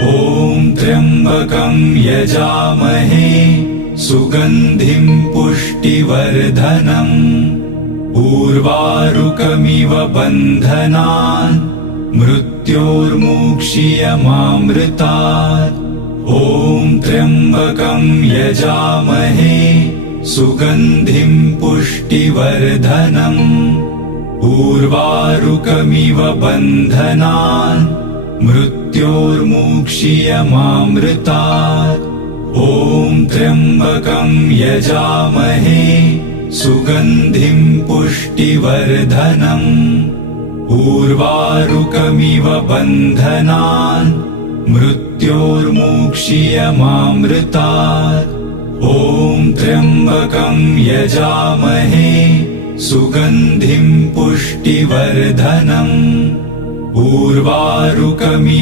ॐ त्र्यम्बकं यजामहे सुगन्धिं पुष्टिवर्धनम् उर्वारुकमिव बन्धनान् मृत्योर्मुक्षीयमामृतात्। ॐ त्र्यम्बकं यजामहे सुगन्धिं पुष्टिवर्धनम् उर्वारुकमिव बन्धनान् मृत्योर्मुक्षीयमामृतात्। ॐ त्र्यम्बकं यजामहे सुगन्धिं पुष्टिवर्धनम् उर्वारुकमिव बन्धनान् मृत्योर्मुक्षीयमामृतात्। ॐ त्र्यम्बकं यजामहे सुगन्धिं पुष्टिवर्धनम् उर्वारुकमिव